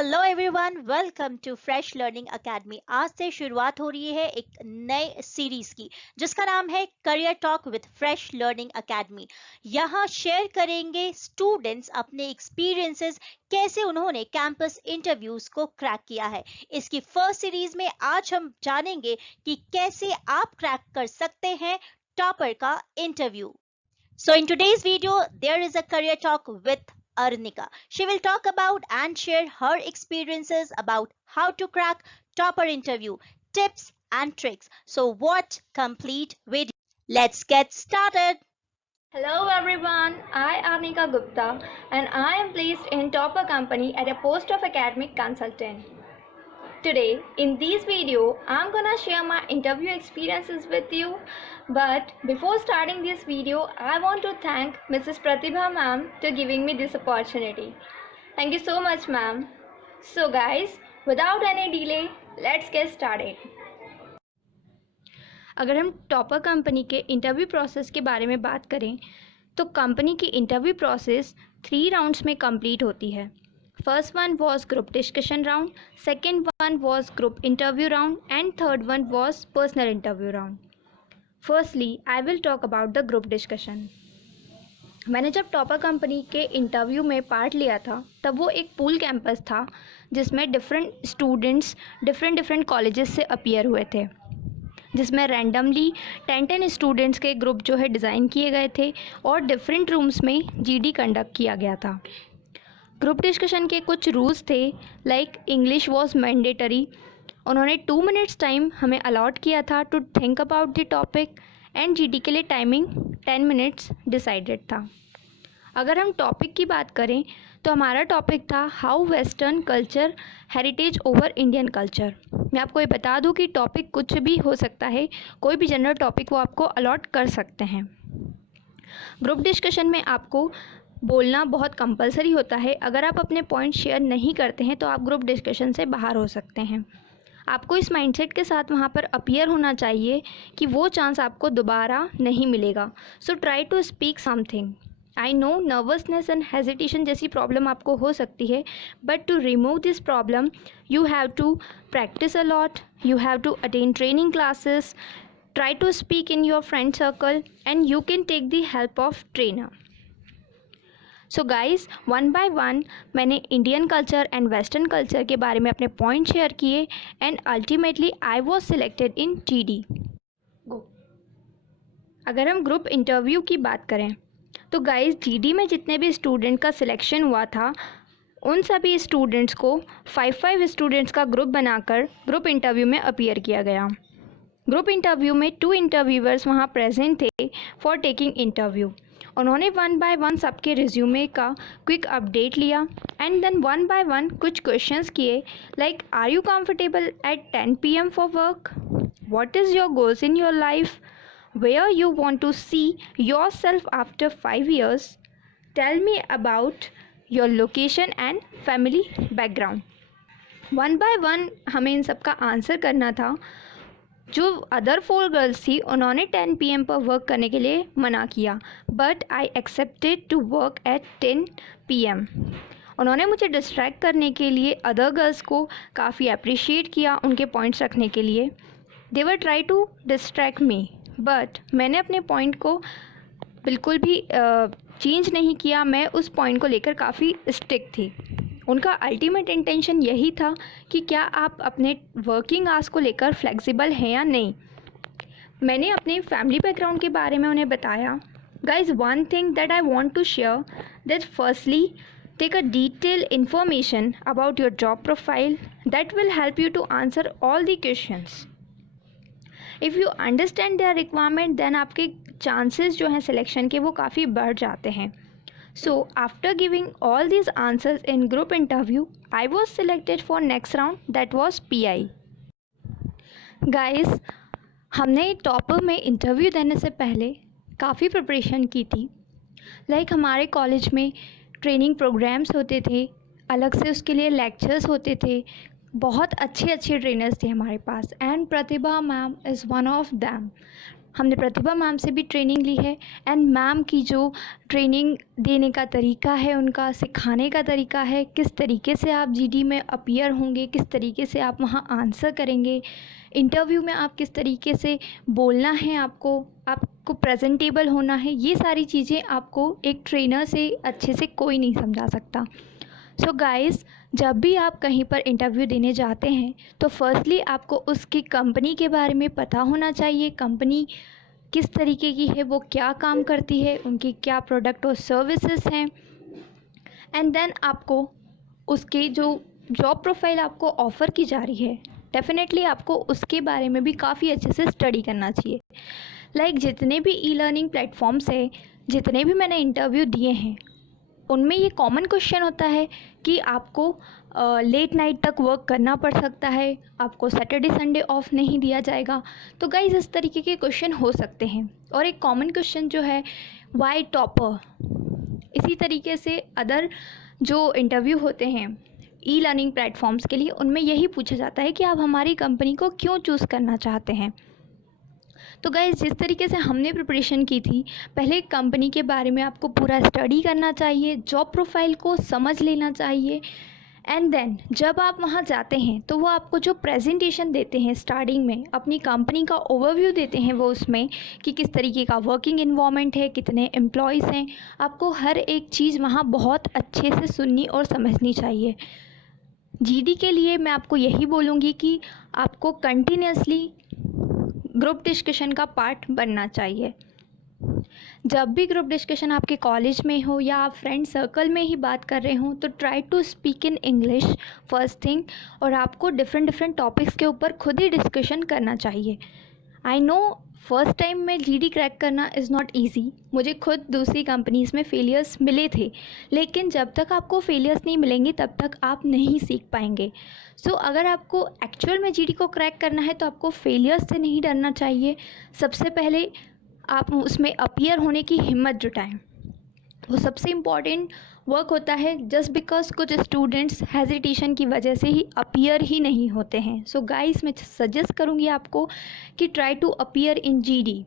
Hello everyone, welcome to Fresh Learning Academy. आज से शुरुआत हो रही है एक नए सीरीज की जिसका नाम है career talk with fresh Learning academy. यहाँ शेयर करेंगे स्टूडेंट्स अपने एक्सपीरियंसेस, कैसे उन्होंने कैंपस इंटरव्यूज को क्रैक किया है। इसकी फर्स्ट सीरीज में आज हम जानेंगे कि कैसे आप क्रैक कर सकते हैं टॉपर का interview. So in today's video, there is a career talk with Arnika. She will talk about and share her experiences about how to crack topper interview, tips and tricks. So what complete video? Let's get started. Hello everyone, I Arnika Gupta and I am placed in Topper Company at a post of academic consultant. Today in this video I'm gonna share my interview experiences with you, but before starting this video I want to thank Mrs. Pratibha ma'am to giving me this opportunity. Thank you so much ma'am. So guys, without any delay, let's get started. अगर हम topper company के interview process के बारे में बात करें तो company की इंटरव्यू प्रोसेस 3 राउंड्स में कंप्लीट होती है। First one was group discussion round, second one was group interview round and third one was personal interview round. Firstly I will talk about the group discussion. मैंने जब topper company के interview में part लिया था तब वो एक pool campus था जिसमें डिफरेंट स्टूडेंट्स डिफरेंट कॉलेजेस से अपीयर हुए थे, जिसमें रैंडमली 10 स्टूडेंट्स के ग्रुप जो है डिज़ाइन किए गए थे और डिफरेंट रूम्स में जीडी कंडक्ट किया गया था। ग्रुप डिस्कशन के कुछ रूल्स थे, लाइक इंग्लिश वाज मैंडेटरी। उन्होंने 2 मिनट्स टाइम हमें अलॉट किया था to think about the topic and GD के लिए टाइमिंग 10 मिनट्स डिसाइडेड था। अगर हम टॉपिक की बात करें तो हमारा टॉपिक था how western culture heritage over Indian culture. मैं आपको ये बता दूं कि टॉपिक कुछ भी हो सकता है, कोई भी जनरल टॉपिक वो आपको अलॉट कर सकते हैं। ग्रुप डिस्कशन में आपको बोलना बहुत कंपलसरी होता है। अगर आप अपने पॉइंट शेयर नहीं करते हैं तो आप ग्रुप डिस्कशन से बाहर हो सकते हैं। आपको इस माइंडसेट के साथ वहाँ पर अपीयर होना चाहिए कि वो चांस आपको दोबारा नहीं मिलेगा। So try to speak something. I know nervousness and hesitation जैसी प्रॉब्लम आपको हो सकती है, but to remove this problem you have to practise a lot, you have to attend training classes, try to speak in your friend circle and you can take the help of trainer. So guys, one by one मैंने Indian culture and western culture के बारे में अपने point share किए and ultimately I was selected in GD. अगर हम group interview की बात करें तो गाइस, जीडी में जितने भी स्टूडेंट का सिलेक्शन हुआ था उन सभी स्टूडेंट्स को 5 स्टूडेंट्स का ग्रुप बनाकर ग्रुप इंटरव्यू में अपीयर किया गया। ग्रुप इंटरव्यू में 2 इंटरव्यूअर्स वहाँ प्रेजेंट थे फॉर टेकिंग इंटरव्यू। उन्होंने 1 बाय 1 सबके रिज्यूमे का क्विक अपडेट लिया एंड देन 1 बाय 1 कुछ क्वेश्चंस किए, like are you comfortable at 10 PM for work, what is your goals in your life, where you want to see yourself after 5 years, tell me about your location and family background। 1 by 1 हमें इन सब का answer करना था। जो other 4 girls थी उन्होंने 10 PM पर work करने के लिए मना किया, but I accepted to work at 10 PM। उन्होंने मुझे डिस्ट्रैक्ट करने के लिए अदर गर्ल्स को काफ़ी अप्रिशिएट किया उनके पॉइंट्स रखने के लिए। They were try to distract me, but मैंने अपने पॉइंट को बिल्कुल भी चेंज नहीं किया। मैं उस पॉइंट को लेकर काफ़ी स्टिक थी। उनका अल्टीमेट इंटेंशन यही था कि क्या आप अपने वर्किंग आवर्स को लेकर फ्लेक्सिबल हैं या नहीं। मैंने अपने फैमिली बैकग्राउंड के बारे में उन्हें बताया। Guys, one thing that I want to share that firstly take a detailed information about your job profile that will help you to answer all the questions. If you understand their requirement then आपके chances जो हैं selection के वो काफ़ी बढ़ जाते हैं। So after giving all these answers in group interview I was selected for next round that was PI। Guys, हमने टॉपर में इंटरव्यू देने से पहले काफ़ी प्रिपरेशन की थी। लाइक हमारे कॉलेज में ट्रेनिंग प्रोग्राम्स होते थे, अलग से उसके लिए लेक्चर्स होते थे, बहुत अच्छे ट्रेनर्स थे हमारे पास and Pratibha ma'am is one of them. हमने प्रतिभा मैम से भी ट्रेनिंग ली है एंड मैम की जो ट्रेनिंग देने का तरीका है, उनका सिखाने का तरीका है, किस तरीके से आप जीडी में अपीयर होंगे, किस तरीके से आप वहाँ आंसर करेंगे, इंटरव्यू में आप किस तरीके से बोलना है, आपको प्रेजेंटेबल होना है, ये सारी चीज़ें आपको एक ट्रेनर से अच्छे से कोई नहीं समझा सकता। सो गाइस, जब भी आप कहीं पर इंटरव्यू देने जाते हैं तो फर्स्टली आपको उसकी कंपनी के बारे में पता होना चाहिए। कंपनी किस तरीके की है, वो क्या काम करती है, उनकी क्या प्रोडक्ट और सर्विसेज हैं, एंड देन आपको उसके जो जॉब प्रोफाइल आपको ऑफ़र की जा रही है, डेफिनेटली आपको उसके बारे में भी काफ़ी अच्छे से स्टडी करना चाहिए। लाइक जितने भी ई लर्निंग प्लेटफॉर्म्स है, जितने भी मैंने इंटरव्यू दिए हैं, उनमें ये कॉमन क्वेश्चन होता है कि आपको लेट नाइट तक वर्क करना पड़ सकता है, आपको सैटरडे संडे ऑफ नहीं दिया जाएगा। तो गाइस, इस तरीके के क्वेश्चन हो सकते हैं। और एक कॉमन क्वेश्चन जो है, वाई टॉपर। इसी तरीके से अदर जो इंटरव्यू होते हैं ई लर्निंग प्लेटफॉर्म्स के लिए, उनमें यही पूछा जाता है कि आप हमारी कंपनी को क्यों चूज़ करना चाहते हैं। तो गाइस, जिस तरीके से हमने प्रिपरेशन की थी, पहले कंपनी के बारे में आपको पूरा स्टडी करना चाहिए, जॉब प्रोफाइल को समझ लेना चाहिए, एंड देन जब आप वहाँ जाते हैं तो वो आपको जो प्रेजेंटेशन देते हैं स्टार्टिंग में, अपनी कंपनी का ओवरव्यू देते हैं वो उसमें कि किस तरीके का वर्किंग इन्वायरमेंट है, कितने एम्प्लॉयज़ हैं, आपको हर एक चीज़ वहाँ बहुत अच्छे से सुननी और समझनी चाहिए। जीडी के लिए मैं आपको यही बोलूँगी कि आपको कंटिन्यूसली ग्रुप डिस्कशन का पार्ट बनना चाहिए। जब भी ग्रुप डिस्कशन आपके कॉलेज में हो या आप फ्रेंड सर्कल में ही बात कर रहे हो, तो try to speak in English first thing, और आपको डिफरेंट टॉपिक्स के ऊपर खुद ही डिस्कशन करना चाहिए। आई नो फर्स्ट टाइम में जीडी क्रैक करना इज़ नॉट ईजी। मुझे खुद दूसरी कंपनीज़ में फेलियर्स मिले थे, लेकिन जब तक आपको फेलियर्स नहीं मिलेंगे तब तक आप नहीं सीख पाएंगे। सो अगर आपको एक्चुअल में जीडी को क्रैक करना है तो आपको फेलियर्स से नहीं डरना चाहिए। सबसे पहले आप उसमें अपीयर होने की हिम्मत जुटाएं। वो सबसे इम्पॉर्टेंट वर्क होता है। जस्ट बिकॉज कुछ स्टूडेंट्स हेजिटेशन की वजह से ही अपीयर ही नहीं होते हैं। सो गाइस, मैं सजेस्ट करूँगी आपको कि try to appear in GD.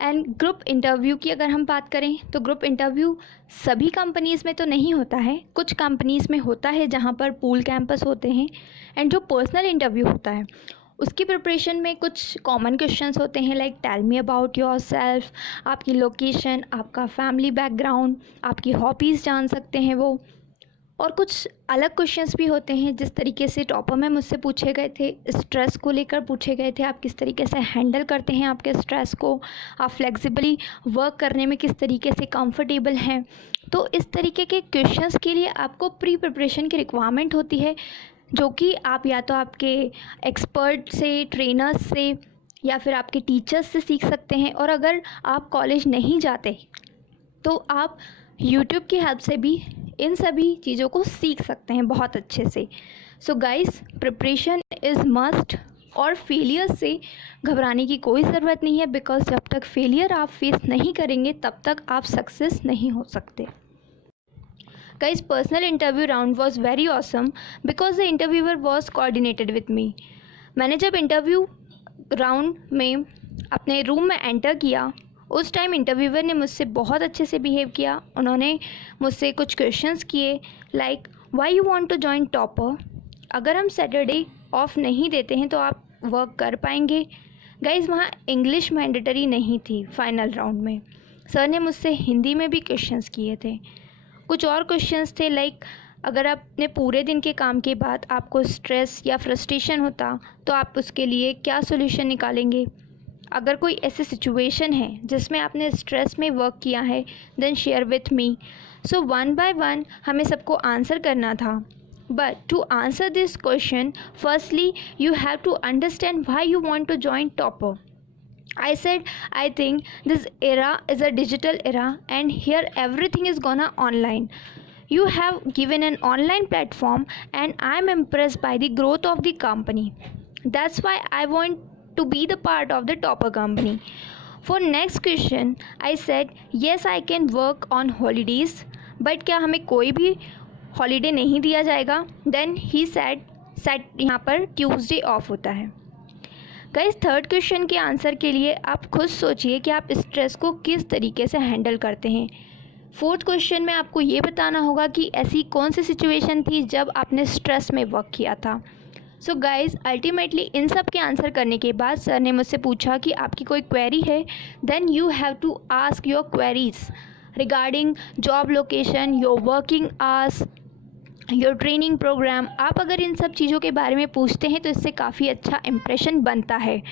And group interview की अगर हम बात करें तो ग्रुप इंटरव्यू सभी कंपनीज़ में तो नहीं होता है, कुछ कंपनीज़ में होता है जहाँ पर पूल कैंपस होते हैं। एंड जो पर्सनल इंटरव्यू होता है उसकी प्रिपरेशन में कुछ कॉमन क्वेश्चंस होते हैं, like tell me about yourself, आपकी लोकेशन, आपका फैमिली बैकग्राउंड, आपकी हॉबीज़ जान सकते हैं वो। और कुछ अलग क्वेश्चंस भी होते हैं जिस तरीके से टॉपर में मुझसे पूछे गए थे, स्ट्रेस को लेकर पूछे गए थे, आप किस तरीके से हैंडल करते हैं आपके स्ट्रेस को, आप फ्लेक्सिबली वर्क करने में किस तरीके से कंफर्टेबल हैं। तो इस तरीके के क्वेश्चंस के लिए आपको प्री प्रिपरेशन की रिक्वायरमेंट होती है, जो कि आप या तो आपके एक्सपर्ट से, ट्रेनर्स से, या फिर आपके टीचर्स से सीख सकते हैं। और अगर आप कॉलेज नहीं जाते तो आप यूट्यूब की हेल्प से भी इन सभी चीज़ों को सीख सकते हैं बहुत अच्छे से। So guys, preparation is must, और फेलियर से घबराने की कोई ज़रूरत नहीं है, बिकॉज जब तक फेलियर आप फेस नहीं करेंगे तब तक आप सक्सेस नहीं हो सकते। Guys, personal interview round was very awesome because the interviewer was coordinated with me. मैंने जब इंटरव्यू राउंड में अपने रूम में एंटर किया, उस टाइम इंटरव्यूवर ने मुझसे बहुत अच्छे से बिहेव किया। उन्होंने मुझसे कुछ क्वेश्चंस किए, like why you want to join Topper, अगर हम सैटरडे ऑफ नहीं देते हैं तो आप वर्क कर पाएंगे। गाइज़, वहाँ इंग्लिश मैंडेटरी नहीं थी फाइनल राउंड में। सर ने मुझसे हिंदी में भी क्वेश्चंस किए थे। कुछ और क्वेश्चंस थे, लाइक अगर आपने पूरे दिन के काम के बाद आपको स्ट्रेस या फ्रस्ट्रेशन होता तो आप उसके लिए क्या सोल्यूशन निकालेंगे। अगर कोई ऐसी सिचुएशन है जिसमें आपने स्ट्रेस में वर्क किया है, then share with me. So one by one हमें सबको आंसर करना था। But to answer this question, firstly you have to understand why you want to join Topper. I said, I think this era is a digital era and here everything is gonna online. You have given an online platform and I'm impressed by the growth of the company. That's why I want to be the part of the topper company. For next question, I said, yes, I can work on holidays, but क्या हमें कोई भी holiday नहीं दिया जाएगा? Then he said यहाँ पर Tuesday off होता है। गाइस थर्ड क्वेश्चन के आंसर के लिए आप खुद सोचिए कि आप स्ट्रेस को किस तरीके से हैंडल करते हैं। फोर्थ क्वेश्चन में आपको ये बताना होगा कि ऐसी कौन सी सिचुएशन थी जब आपने स्ट्रेस में वर्क किया था। सो गाइस अल्टीमेटली इन सब के आंसर करने के बाद सर ने मुझसे पूछा कि आपकी कोई क्वेरी है, then you have to ask your queries regarding job location, your working hours, your training programme. आप अगर इन सब चीज़ों के बारे में पूछते हैं तो इससे काफ़ी अच्छा इम्प्रेशन बनता है।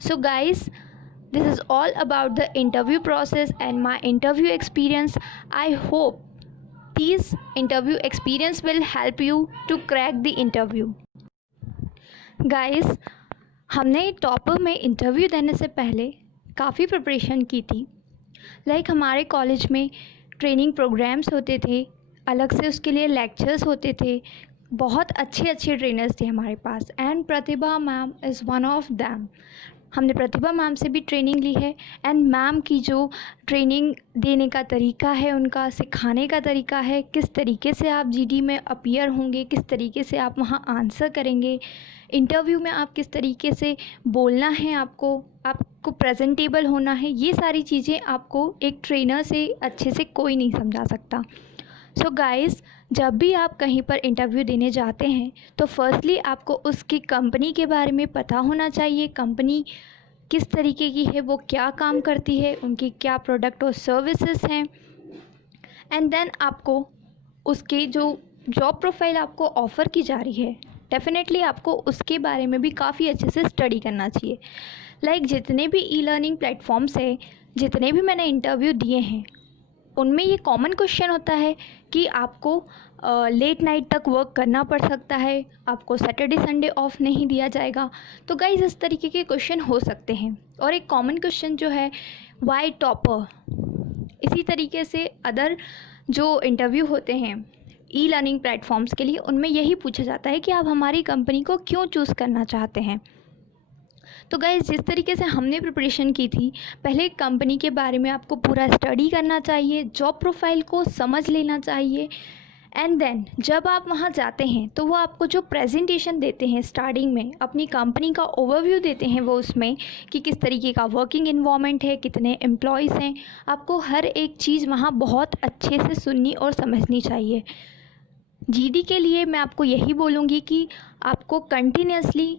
So guys this is all about the interview process and my interview experience. I hope these interview experience will help you to crack the interview. Guys, हमने टॉपर में इंटरव्यू देने से पहले काफ़ी प्रिपरेशन की थी। हमारे कॉलेज में ट्रेनिंग प्रोग्राम्स होते थे, अलग से उसके लिए लेक्चर्स होते थे, बहुत अच्छे ट्रेनर्स थे हमारे पास, and Pratibha ma'am is one of them. हमने प्रतिभा मैम से भी ट्रेनिंग ली है, एंड मैम की जो ट्रेनिंग देने का तरीका है, उनका सिखाने का तरीका है, किस तरीके से आप जीडी में अपीयर होंगे, किस तरीके से आप वहाँ आंसर करेंगे, इंटरव्यू में आप किस तरीके से बोलना है, आपको प्रेजेंटेबल होना है, ये सारी चीज़ें आपको एक ट्रेनर से अच्छे से कोई नहीं समझा सकता। सो गाइस, जब भी आप कहीं पर इंटरव्यू देने जाते हैं तो फर्स्टली आपको उसकी कंपनी के बारे में पता होना चाहिए। कंपनी किस तरीके की है, वो क्या काम करती है, उनकी क्या प्रोडक्ट और सर्विसेज हैं, एंड देन आपको उसके जो जॉब प्रोफाइल आपको ऑफ़र की जा रही है, डेफिनेटली आपको उसके बारे में भी काफ़ी अच्छे से स्टडी करना चाहिए। जितने भी ई लर्निंग प्लेटफॉर्म्स है, जितने भी मैंने इंटरव्यू दिए हैं, उनमें ये कॉमन क्वेश्चन होता है कि आपको लेट नाइट तक वर्क करना पड़ सकता है, आपको सैटरडे संडे ऑफ नहीं दिया जाएगा। तो गाइस इस तरीके के क्वेश्चन हो सकते हैं। और एक कॉमन क्वेश्चन जो है वाई टॉपर, इसी तरीके से अदर जो इंटरव्यू होते हैं ई लर्निंग प्लेटफॉर्म्स के लिए, उनमें यही पूछा जाता है कि आप हमारी कंपनी को क्यों चूज़ करना चाहते हैं। तो गाइस जिस तरीके से हमने प्रिपरेशन की थी, पहले कंपनी के बारे में आपको पूरा स्टडी करना चाहिए, जॉब प्रोफाइल को समझ लेना चाहिए, एंड देन जब आप वहाँ जाते हैं तो वो आपको जो प्रेजेंटेशन देते हैं स्टार्टिंग में, अपनी कंपनी का ओवरव्यू देते हैं वो उसमें कि किस तरीके का वर्किंग इन्वायरमेंट है, कितने एम्प्लॉयज़ हैं, आपको हर एक चीज़ वहाँ बहुत अच्छे से सुननी और समझनी चाहिए। जीडी के लिए मैं आपको यही बोलूँगी कि आपको कंटिन्यूसली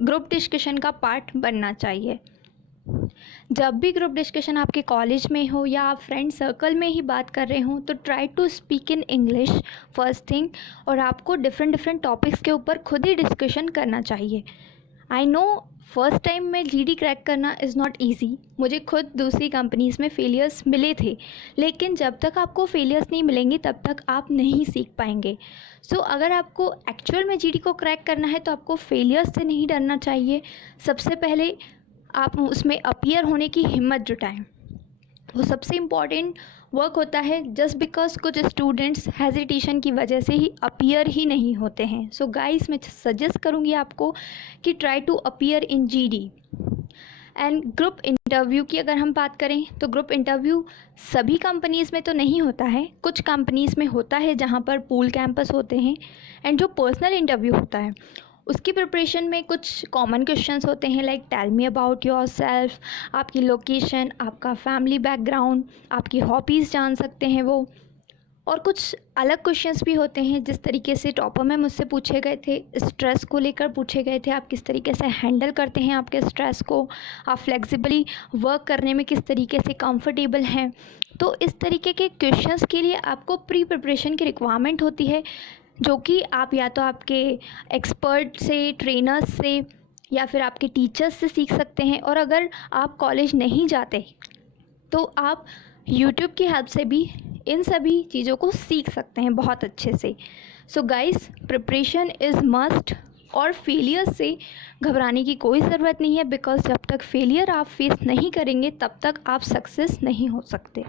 ग्रुप डिस्कशन का पार्ट बनना चाहिए। जब भी ग्रुप डिस्कशन आपके कॉलेज में हो या आप फ्रेंड सर्कल में ही बात कर रहे हो, तो try to speak in English first thing, और आपको डिफरेंट टॉपिक्स के ऊपर खुद ही डिस्कशन करना चाहिए। आई नो फर्स्ट टाइम में जीडी क्रैक करना इज़ नॉट ईजी। मुझे खुद दूसरी कंपनीज़ में फेलियर्स मिले थे, लेकिन जब तक आपको फेलियर्स नहीं मिलेंगे तब तक आप नहीं सीख पाएंगे। सो अगर आपको एक्चुअल में जीडी को क्रैक करना है तो आपको फेलियर्स से नहीं डरना चाहिए। सबसे पहले आप उसमें अपीयर होने की हिम्मत जुटाएं, वो सबसे इम्पॉर्टेंट वर्क होता है। जस्ट बिकॉज कुछ स्टूडेंट्स हेजिटेशन की वजह से ही अपीयर ही नहीं होते हैं। सो गाइस मैं सजेस्ट करूँगी आपको कि try to appear in GD. And group interview की अगर हम बात करें तो ग्रुप इंटरव्यू सभी कंपनीज़ में तो नहीं होता है, कुछ कंपनीज़ में होता है जहाँ पर पूल कैंपस होते हैं। एंड जो पर्सनल इंटरव्यू होता है उसकी प्रिपरेशन में कुछ कॉमन क्वेश्चंस होते हैं, like tell me about yourself, आपकी लोकेशन, आपका फैमिली बैकग्राउंड, आपकी हॉबीज़ जान सकते हैं वो। और कुछ अलग क्वेश्चंस भी होते हैं जिस तरीके से टॉपर में मुझसे पूछे गए थे, स्ट्रेस को लेकर पूछे गए थे, आप किस तरीके से हैंडल करते हैं आपके स्ट्रेस को, आप फ्लेक्सिबली वर्क करने में किस तरीके से कंफर्टेबल हैं। तो इस तरीके के क्वेश्चंस के लिए आपको प्री प्रिपरेशन की रिक्वायरमेंट होती है, जो कि आप या तो आपके एक्सपर्ट से, ट्रेनर्स से, या फिर आपके टीचर्स से सीख सकते हैं। और अगर आप कॉलेज नहीं जाते तो आप यूट्यूब की हेल्प से भी इन सभी चीज़ों को सीख सकते हैं बहुत अच्छे से। So guys preparation is must, और फेलियर से घबराने की कोई ज़रूरत नहीं है, बिकॉज जब तक फेलियर आप फेस नहीं करेंगे तब तक आप सक्सेस नहीं हो सकते।